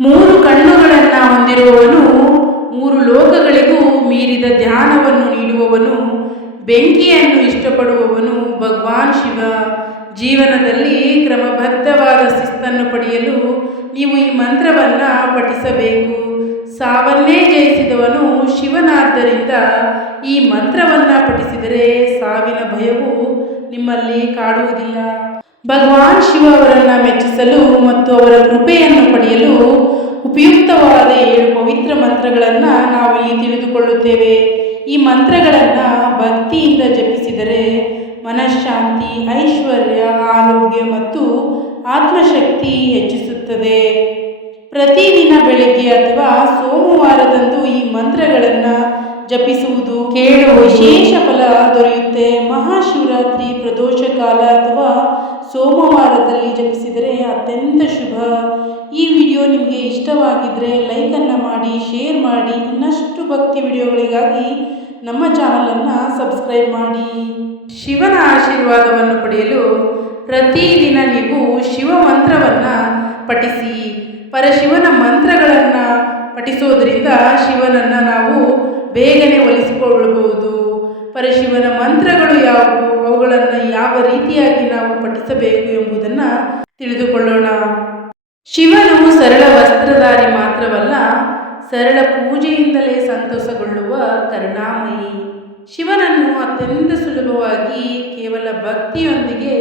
ಮೂರು ಕಣ್ಣುಗಳನ್ನು ಹೊಂದಿರುವವನು, ಮೂರು ಲೋಕಗಳಿಗೂ ಮೀರಿದ ಧ್ಯಾನವನ್ನು ನೀಡುವವನು, ಬೆಂಕಿಯನ್ನು ಇಷ್ಟಪಡುವವನು ಭಗವಾನ್ ಶಿವ. ಜೀವನದಲ್ಲಿ ಕ್ರಮಬದ್ಧವಾದ ಶಿಸ್ತನ್ನು ಪಡೆಯಲು ನೀವು ಈ ಮಂತ್ರವನ್ನು ಪಠಿಸಬೇಕು. ಸಾವನ್ನೇ ಜಯಿಸಿದವನು ಶಿವನಾದ್ದರಿಂದ ಈ ಮಂತ್ರವನ್ನು ಪಠಿಸಿದರೆ ಸಾವಿನ ಭಯವು ನಿಮ್ಮಲ್ಲಿ ಕಾಡುವುದಿಲ್ಲ. ಭಗವಾನ್ ಶಿವ ಅವರನ್ನು ಮೆಚ್ಚಿಸಲು ಮತ್ತು ಅವರ ಕೃಪೆಯನ್ನು ಪಡೆಯಲು ಉಪಯುಕ್ತವಾದ ಏಳು ಪವಿತ್ರ ಮಂತ್ರಗಳನ್ನು ಇಲ್ಲಿ ತಿಳಿದುಕೊಳ್ಳುತ್ತೇವೆ. ಈ ಮಂತ್ರಗಳನ್ನು ಭಕ್ತಿಯಿಂದ ಜಪಿಸಿದರೆ ಮನಃಶಾಂತಿ, ಐಶ್ವರ್ಯ, ಆರೋಗ್ಯ ಮತ್ತು ಆತ್ಮಶಕ್ತಿ ಹೆಚ್ಚಿಸುತ್ತದೆ. ಪ್ರತಿದಿನ ಬೆಳಗ್ಗೆ ಅಥವಾ ಸೋಮವಾರದಂದು ಈ ಮಂತ್ರಗಳನ್ನು ಜಪಿಸುವುದು ಕೇಳುವ ವಿಶೇಷ ಫಲ ದೊರೆಯುತ್ತೆ. ಮಹಾಶಿವರಾತ್ರಿ ಪ್ರದೋಷ ಕಾಲ ಅಥವಾ ಸೋಮವಾರದಲ್ಲಿ ಜಪಿಸಿದರೆ ಅತ್ಯಂತ ಶುಭ. ಈ ವಿಡಿಯೋ ನಿಮಗೆ ಇಷ್ಟವಾಗಿದ್ದರೆ ಲೈಕನ್ನು ಮಾಡಿ, ಶೇರ್ ಮಾಡಿ, ಇನ್ನಷ್ಟು ಭಕ್ತಿ ವಿಡಿಯೋಗಳಿಗಾಗಿ ನಮ್ಮ ಚಾನಲನ್ನು ಸಬ್ಸ್ಕ್ರೈಬ್ ಮಾಡಿ. ಶಿವನ ಆಶೀರ್ವಾದವನ್ನು ಪಡೆಯಲು ಪ್ರತಿದಿನ ನೀವು ಶಿವ ಮಂತ್ರವನ್ನು ಪಠಿಸಿ. ಪರಶಿವನ ಮಂತ್ರಗಳನ್ನು ಪಠಿಸೋದ್ರಿಂದ ಶಿವನನ್ನು ನಾವು ಬೇಗನೆ ಒಲಿಸಿಕೊಳ್ಳಬಹುದು. ಪರಶಿವನ ಮಂತ್ರಗಳು ಯಾವುವು? ಅವುಗಳನ್ನು ಯಾವ ರೀತಿಯಾಗಿ ನಾವು ಪಠಿಸಬೇಕು ಎಂಬುದನ್ನು ತಿಳಿದುಕೊಳ್ಳೋಣ. ಶಿವನು ಸರಳ ವಸ್ತ್ರಧಾರಿ ಮಾತ್ರವಲ್ಲ, ಸರಳ ಪೂಜೆಯಿಂದಲೇ ಸಂತೋಷಗೊಳ್ಳುವ ಕರುಣಾಮಯಿ. ಶಿವನನ್ನು ಅತ್ಯಂತ ಸುಲಭವಾಗಿ ಕೇವಲ ಭಕ್ತಿಯೊಂದಿಗೆ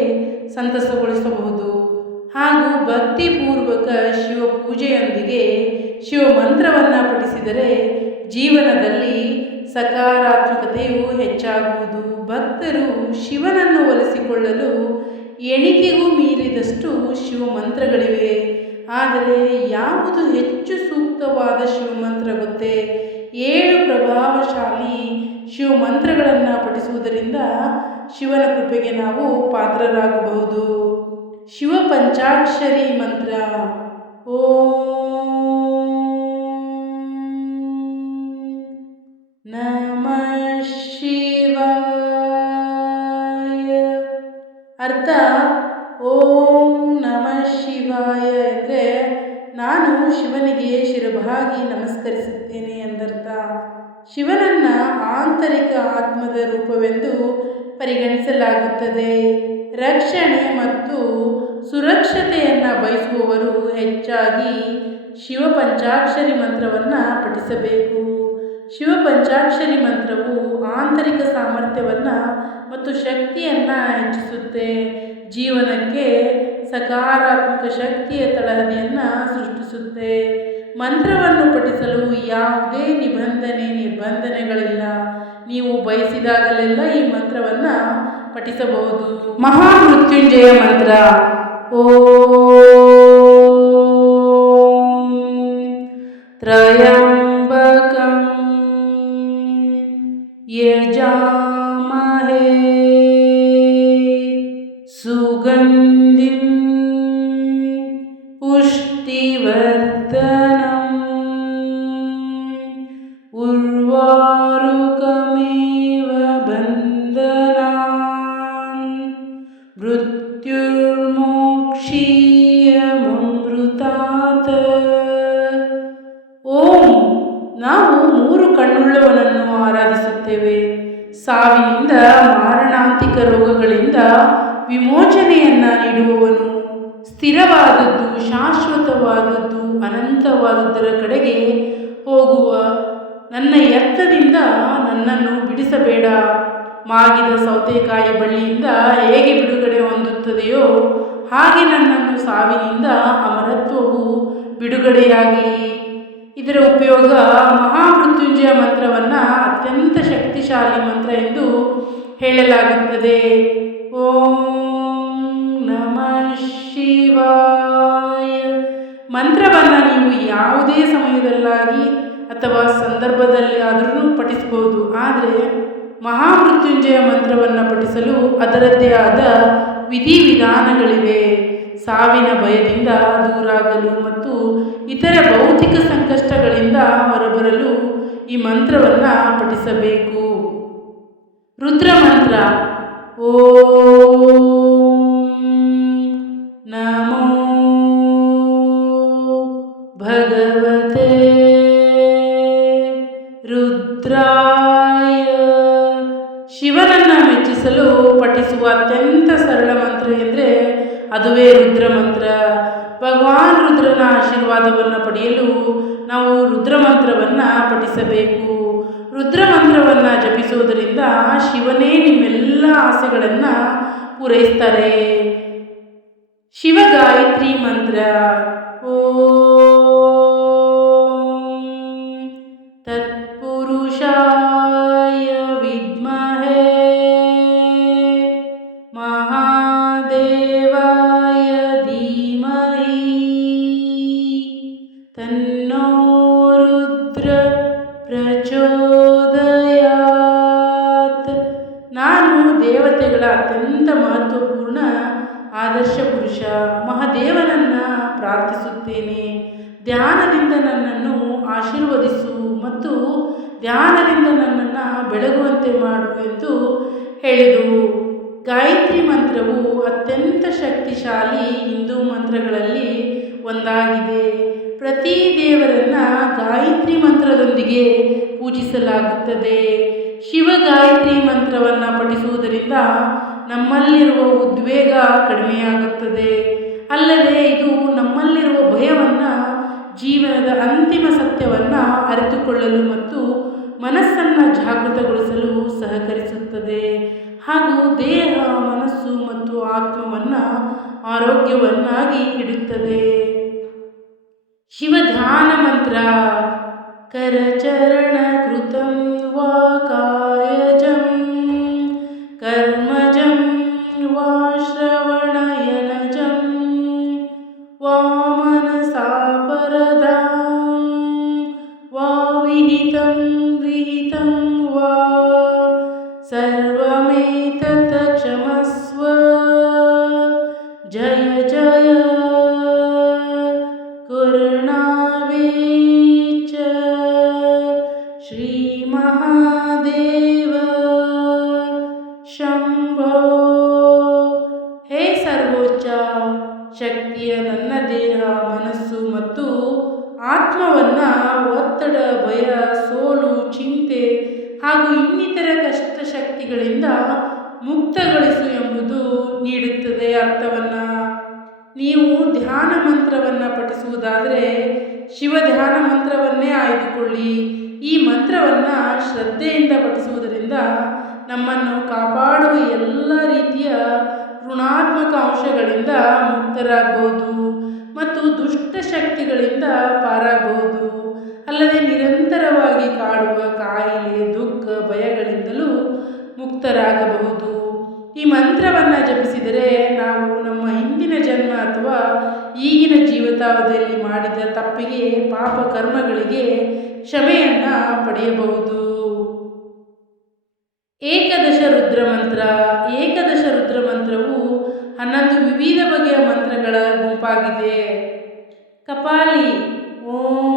ಸಂತಸಗೊಳಿಸಬಹುದು ಹಾಗೂ ಭಕ್ತಿಪೂರ್ವಕ ಶಿವ ಪೂಜೆಯೊಂದಿಗೆ ಶಿವ ಮಂತ್ರವನ್ನು ಪಠಿಸಿದರೆ ಜೀವನದಲ್ಲಿ ಸಕಾರಾತ್ಮಕತೆಯು ಹೆಚ್ಚಾಗುವುದು. ಭಕ್ತರು ಶಿವನನ್ನು ಒಲಿಸಿಕೊಳ್ಳಲು ಎಣಿಕೆಗೂ ಮೀರಿದಷ್ಟು ಶಿವಮಂತ್ರಗಳಿವೆ. ಆದರೆ ಯಾವುದು ಹೆಚ್ಚು ಸೂಕ್ತವಾದ ಶಿವಮಂತ್ರ ಗೊತ್ತೇ? ಏಳು ಪ್ರಭಾವಶಾಲಿ ಶಿವಮಂತ್ರಗಳನ್ನು ಪಠಿಸುವುದರಿಂದ ಶಿವನ ಕೃಪೆಗೆ ನಾವು ಪಾತ್ರರಾಗಬಹುದು. ಶಿವ ಪಂಚಾಕ್ಷರಿ ಮಂತ್ರ. ಓಂ ನಮಃ ಶಿವಾಯ ಅರ್ಥ ಓಂ ನಮಃ ಶಿವಾಯ ಎಂದರೆ ನಾನು ಶಿವನಿಗೆ ಶಿರಭಾಗಿ ನಮಸ್ಕರಿಸುತ್ತೇನೆ ಎಂದರ್ಥ. ಶಿವನನ್ನ ಆಂತರಿಕ ಆತ್ಮದ ರೂಪವೆಂದು ಪರಿಗಣಿಸಲಾಗುತ್ತದೆ. ರಕ್ಷಣೆ ಮತ್ತು ಸುರಕ್ಷತೆಯನ್ನು ಬಯಸುವವರು ಹೆಚ್ಚಾಗಿ ಶಿವ ಪಂಚಾಕ್ಷರಿ ಮಂತ್ರವನ್ನು ಪಠಿಸಬೇಕು. ಶಿವ ಪಂಚಾಕ್ಷರಿ ಮಂತ್ರವು ಆಂತರಿಕ ಸಾಮರ್ಥ್ಯವನ್ನು ಮತ್ತು ಶಕ್ತಿಯನ್ನು ಹೆಚ್ಚಿಸುತ್ತೆ. ಜೀವನಕ್ಕೆ ಸಕಾರಾತ್ಮಕ ಶಕ್ತಿಯ ತಳಹದಿಯನ್ನು ಸೃಷ್ಟಿಸುತ್ತೆ. ಮಂತ್ರವನ್ನು ಪಠಿಸಲು ಯಾವುದೇ ನಿಬಂಧನೆ ನಿರ್ಬಂಧನೆಗಳಿಲ್ಲ. ನೀವು ಬಯಸಿದಾಗಲೆಲ್ಲ ಈ ಮಂತ್ರವನ್ನು ಪಠಿಸಬಹುದು. ಮಹಾಮೃತ್ಯುಂಜಯ ಮಂತ್ರ. ಓಂ ತ್ರಯಂಬಕಂ ಸುಗಂಧಿಂ पुष्टिवर्धनम् उर्वारुकमेव बन्धनान् ಮೃತ್ಯುರ್ಮೋಕ್ಷೀಯಮೃತಾತ್ ಓಂ ನಾವು ಮೂರು ಕಣ್ಣುಳ್ಳವನನ್ನು ಆರಾಧಿಸುತ್ತೇವೆ ಸಾವಿನಿಂದ ಮಾರಣಾಂತಿಕ ರೋಗಗಳಿಂದ ವಿಮೋಚನೆಯನ್ನು ನೀಡುವವನು ಸ್ಥಿರವಾದದ್ದು, ಶಾಶ್ವತವಾದದ್ದು, ಅನಂತವಾದದ್ದರ ಕಡೆಗೆ ಹೋಗುವ ನನ್ನ ಎತ್ತದಿಂದ ನನ್ನನ್ನು ಬಿಡಿಸಬೇಡ. ಮಾಗಿದ ಸೌತೆಕಾಯಿ ಬಳ್ಳಿಯಿಂದ ಹೇಗೆ ಬಿಡುಗಡೆ ಹೊಂದುತ್ತದೆಯೋ ಹಾಗೆ ನನ್ನನ್ನು ಸಾವಿನಿಂದ ಅಮರತ್ವವು ಬಿಡುಗಡೆಯಾಗಲಿ. ಇದರ ಉಪಯೋಗ ಮಹಾಮೃತ್ಯುಂಜಯ ಮಂತ್ರವನ್ನು ಅತ್ಯಂತ ಶಕ್ತಿಶಾಲಿ ಮಂತ್ರ ಎಂದು ಹೇಳಲಾಗುತ್ತದೆ. ಓಂ ಮಂತ್ರವನ್ನು ನೀವು ಯಾವುದೇ ಸಮಯದಲ್ಲಾಗಿ ಅಥವಾ ಸಂದರ್ಭದಲ್ಲಿ ಆದರೂ ಪಠಿಸಬಹುದು ಆದರೆ ಮಹಾಮೃತ್ಯುಂಜಯ ಮಂತ್ರವನ್ನು ಪಠಿಸಲು ಅದರದ್ದೇ ಆದ ವಿಧಿವಿಧಾನಗಳಿವೆ. ಸಾವಿನ ಭಯದಿಂದ ದೂರಾಗಲು ಮತ್ತು ಇತರ ಭೌತಿಕ ಸಂಕಷ್ಟಗಳಿಂದ ಹೊರಬರಲು ಈ ಮಂತ್ರವನ್ನು ಪಠಿಸಬೇಕು. ರುದ್ರ ಮಂತ್ರ, ಓಂ. ಪಠಿಸಬೇಕು ರುದ್ರ ಮಂತ್ರವನ್ನು ಜಪಿಸುವುದರಿಂದ ಶಿವನೇ ನಿಮ್ಮೆಲ್ಲ ಆಸೆಗಳನ್ನು ಪೂರೈಸ್ತಾರೆ. ಶಿವ ಗಾಯತ್ರಿ ಮಂತ್ರ. ಓಂ ಪ್ರಚೋದಯಾತ್. ನಾನು ದೇವತೆಗಳ ಅತ್ಯಂತ ಮಹತ್ವಪೂರ್ಣ ಆದರ್ಶ ಪುರುಷ, ಮಹಾದೇವನನ್ನು ಪ್ರಾರ್ಥಿಸುತ್ತೇನೆ. ಧ್ಯಾನದಿಂದ ನನ್ನನ್ನು ಆಶೀರ್ವದಿಸು ಮತ್ತು ಧ್ಯಾನದಿಂದ ನನ್ನನ್ನು ಬೆಳಗುವಂತೆ ಮಾಡು ಎಂದು ಹೇಳಿದರು ಗಾಯತ್ರಿ ಮಂತ್ರವು ಅತ್ಯಂತ ಶಕ್ತಿಶಾಲಿ ಹಿಂದೂ ಮಂತ್ರಗಳಲ್ಲಿ ಒಂದಾಗಿದೆ. ಪ್ರತಿ ದೇವರನ್ನ ಗಾಯತ್ರಿ ಮಂತ್ರದೊಂದಿಗೆ ಪೂಜಿಸಲಾಗುತ್ತದೆ. ಶಿವ ಗಾಯತ್ರಿ ಮಂತ್ರವನ್ನು ಪಠಿಸುವುದರಿಂದ ನಮ್ಮಲ್ಲಿರುವ ಉದ್ವೇಗ ಕಡಿಮೆಯಾಗುತ್ತದೆ. ಅಲ್ಲದೆ ಇದು ನಮ್ಮಲ್ಲಿರುವ ಭಯವನ್ನು, ಜೀವನದ ಅಂತಿಮ ಸತ್ಯವನ್ನು ಅರಿತುಕೊಳ್ಳಲು ಮತ್ತು ಮನಸ್ಸನ್ನು ಜಾಗೃತಗೊಳಿಸಲು ಸಹಕರಿಸುತ್ತದೆ. ಹಾಗೂ ದೇಹ, ಮನಸ್ಸು ಮತ್ತು ಆತ್ಮವನ್ನು ಆರೋಗ್ಯವನ್ನಾಗಿ ಇಡುತ್ತದೆ. शिवध्यान मंत्र कर चरण कृतम वा काय ನೀವು ಧ್ಯಾನ ಮಂತ್ರವನ್ನು ಪಠಿಸುವುದಾದರೆ ಶಿವ ಧ್ಯಾನ ಮಂತ್ರವನ್ನೇ ಆಯ್ದುಕೊಳ್ಳಿ. ಈ ಮಂತ್ರವನ್ನು ಶ್ರದ್ಧೆಯಿಂದ ಪಠಿಸುವುದರಿಂದ ನಮ್ಮನ್ನು ಕಾಪಾಡುವ ಎಲ್ಲ ರೀತಿಯ ಋಣಾತ್ಮಕ ಅಂಶಗಳಿಂದ ಮುಕ್ತರಾಗಬಹುದು ಮತ್ತು ದುಷ್ಟ ಶಕ್ತಿಗಳಿಂದ ಪಾರಾಗಬಹುದು ಅಲ್ಲದೆ ನಿರಂತರವಾಗಿ ಕಾಡುವ ಕಾಯಿಲೆ, ದುಃಖ, ಭಯಗಳಿಂದಲೂ ಮುಕ್ತರಾಗಬಹುದು. ಈ ಮಂತ್ರವನ್ನು ಜಪಿಸಿದರೆ ನಾವು ನಮ್ಮ ಹಿಂದಿನ ಈಗಿನ ಜೀವಿತಾವಧಿಯಲ್ಲಿ ಮಾಡಿದ ತಪ್ಪಿಗೆ ಪಾಪ ಕರ್ಮಗಳಿಗೆ ಕ್ಷಮೆಯನ್ನು ಪಡೆಯಬಹುದು. ಏಕದಶ ರುದ್ರ ಮಂತ್ರ. ಏಕದಶ ರುದ್ರ ಮಂತ್ರವು ಹನ್ನೊಂದು ವಿವಿಧ ಬಗೆಯ ಮಂತ್ರಗಳ ಗುಂಪಾಗಿದೆ. ಕಪಾಲಿ. ಓಂ.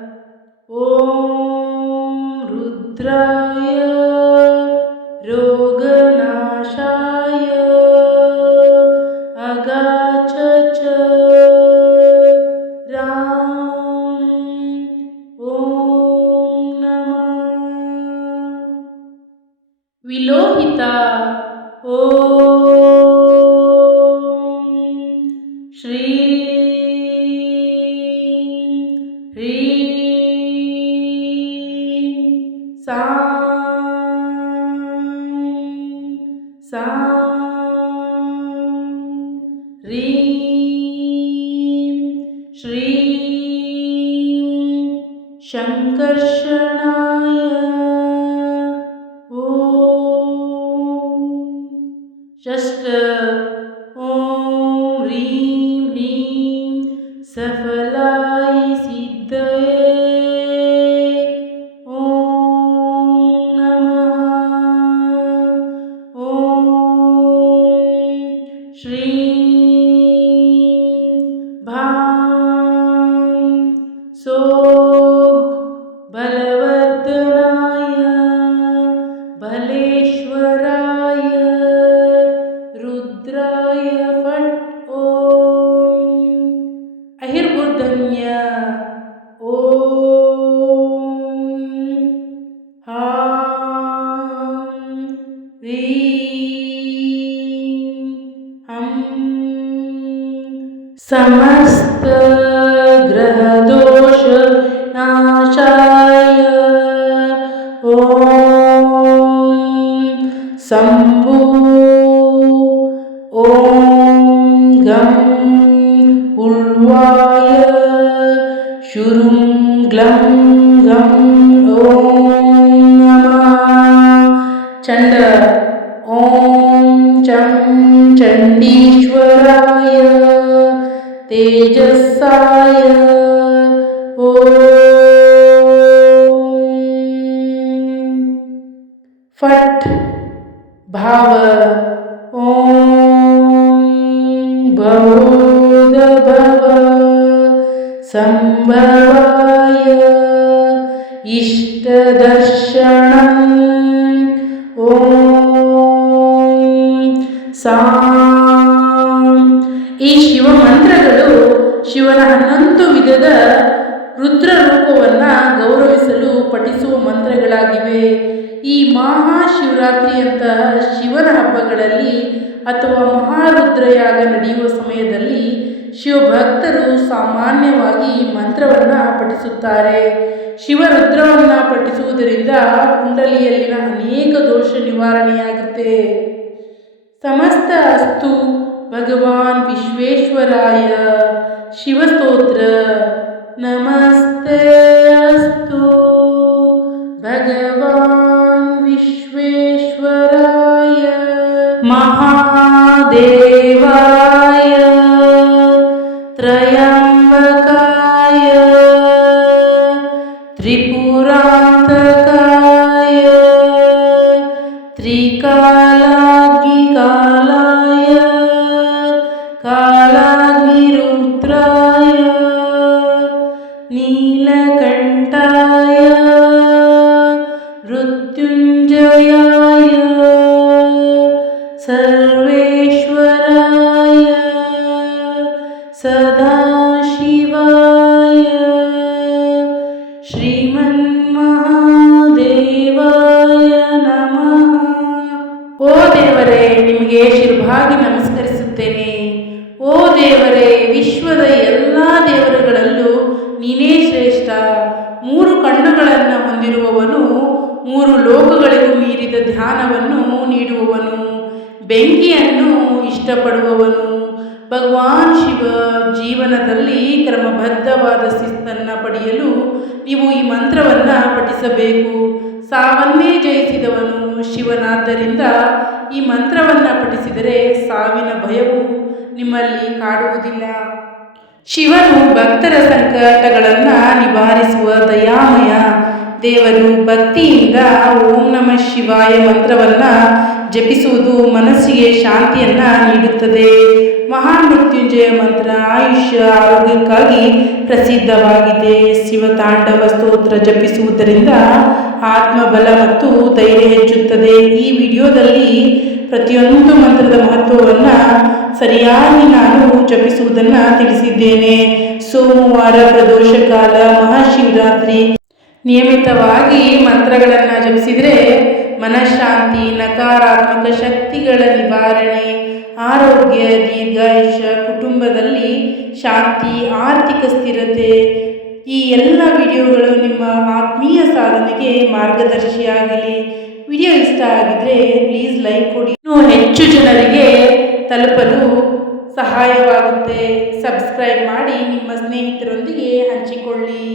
Om Rudraya. So. नमस्तगृहदोषनाशाय ॐ शम्भु। ॐ गं उल्वाय शुरुं ग्लं गं ॐ नमः। चण्ड। ॐ चं चण्डीश्व तेजसाय ॐ फट् भाव ॐ बहु भवय इष्टदर्शन। ॐ सा ಶಿವನ ಹನ್ನೊಂದು ವಿಧದ ರುದ್ರ ರೂಪವನ್ನು ಗೌರವಿಸಲು ಪಠಿಸುವ ಮಂತ್ರಗಳಾಗಿವೆ. ಈ ಮಹಾಶಿವರಾತ್ರಿಯಂತಹ ಶಿವನ ಹಬ್ಬಗಳಲ್ಲಿ ಅಥವಾ ಮಹಾರುದ್ರಯಾಗ ನಡೆಯುವ ಸಮಯದಲ್ಲಿ ಶಿವಭಕ್ತರು ಸಾಮಾನ್ಯವಾಗಿ ಮಂತ್ರವನ್ನು ಪಠಿಸುತ್ತಾರೆ. ಶಿವರುದ್ರವನ್ನು ಪಠಿಸುವುದರಿಂದ ಕುಂಡಲಿಯಲ್ಲಿನ ಅನೇಕ ದೋಷ ನಿವಾರಣೆಯಾಗುತ್ತೆ. ಸಮಸ್ತ ಅಸ್ತು ಭಗವಾನ್ ವಿಶ್ವೇಶ್ವರಾಯ. शिवस्तोत्र। नमस्ते अस्तु। भगवान् विश्वेश्वराय। महादेवा सर्वेश्वराय सदाशिवाय ಶ್ರೀಮನ್ಮಹಾದೇವಾಯ ನಮಃ ಓ ದೇವರೇ ನಿಮಗೆ ಶಿರ್ಭಾಗಿ ನಮಸ್ಕರಿಸುತ್ತೇನೆ ಓ ದೇವರೇ ವಿಶ್ವದ ಎಲ್ಲ ದೇವರುಗಳಲ್ಲೂ ನೀನೇ ಶ್ರೇಷ್ಠ ಮೂರು ಕಣ್ಣುಗಳನ್ನು ಹೊಂದಿರುವವನು ಮೂರು ಲೋಕಗಳಿಗೂ ಮೀರಿದ ಧ್ಯಾನವನ್ನು ನೀಡುವವನು ಬೆಂಕಿಯನ್ನು ಇಷ್ಟಪಡುವವನು. ಭಗವಾನ್ ಶಿವ ಜೀವನದಲ್ಲಿ ಕ್ರಮಬದ್ಧವಾದ ಶಿಸ್ತನ್ನು ಪಡೆಯಲು ನೀವು ಈ ಮಂತ್ರವನ್ನು ಪಠಿಸಬೇಕು. ಸಾವನ್ನೇ ಜಯಿಸಿದವನು ಶಿವನಾದ್ದರಿಂದ ಈ ಮಂತ್ರವನ್ನು ಪಠಿಸಿದರೆ ಸಾವಿನ ಭಯವು ನಿಮ್ಮಲ್ಲಿ ಕಾಡುವುದಿಲ್ಲ. ಶಿವನು ಭಕ್ತರ ಸಂಕಟಗಳನ್ನು ನಿವಾರಿಸುವ ದಯಾಮಯ ದೇವರು ಭಕ್ತಿಯಿಂದ ಓಂ ನಮಃ ಶಿವಾಯ ಮಂತ್ರವನ್ನು ಜಪಿಸುವುದು ಮನಸ್ಸಿಗೆ ಶಾಂತಿಯನ್ನು ನೀಡುತ್ತದೆ. ಮಹಾಮೃತ್ಯುಂಜಯ ಮಂತ್ರ ಆಯುಷ್ಯ ಆರೋಗ್ಯಕ್ಕಾಗಿ ಪ್ರಸಿದ್ಧವಾಗಿದೆ. ಶಿವತಾಂಡವ ಸ್ತೋತ್ರ ಜಪಿಸುವುದರಿಂದ ಆತ್ಮಬಲ ಮತ್ತು ಧೈರ್ಯ ಹೆಚ್ಚುತ್ತದೆ. ಈ ವಿಡಿಯೋದಲ್ಲಿ ಪ್ರತಿಯೊಂದು ಮಂತ್ರದ ಮಹತ್ವವನ್ನು ಸರಿಯಾಗಿ ನಾನು ಜಪಿಸುವುದನ್ನು ತಿಳಿಸಿದ್ದೇನೆ. ಸೋಮವಾರ ಪ್ರದೋಷ ಕಾಲ, ಮಹಾಶಿವರಾತ್ರಿ. ನಿಯಮಿತವಾಗಿ ಮಂತ್ರಗಳನ್ನು ಜಪಿಸಿದರೆ ಮನಃಶಾಂತಿ, ನಕಾರಾತ್ಮಕ ಶಕ್ತಿಗಳ ನಿವಾರಣೆ, ಆರೋಗ್ಯ, ದೀರ್ಘಾಯುಷ್ಯ, ಕುಟುಂಬದಲ್ಲಿ ಶಾಂತಿ, ಆರ್ಥಿಕ ಸ್ಥಿರತೆ ಈ ಎಲ್ಲ ವಿಡಿಯೋಗಳು ನಿಮ್ಮ ಆತ್ಮೀಯ ಸಾಧನೆಗೆ ಮಾರ್ಗದರ್ಶಿಯಾಗಲಿ. ವಿಡಿಯೋ ಇಷ್ಟ ಆಗಿದ್ರೆ ಪ್ಲೀಸ್ ಲೈಕ್ ಕೊಡಿ. ಇನ್ನೂ ಹೆಚ್ಚು ಜನರಿಗೆ ತಲುಪಲು ಸಹಾಯವಾಗುತ್ತೆ. ಸಬ್ಸ್ಕ್ರೈಬ್ ಮಾಡಿ ನಿಮ್ಮ ಸ್ನೇಹಿತರೊಂದಿಗೆ ಹಂಚಿಕೊಳ್ಳಿ.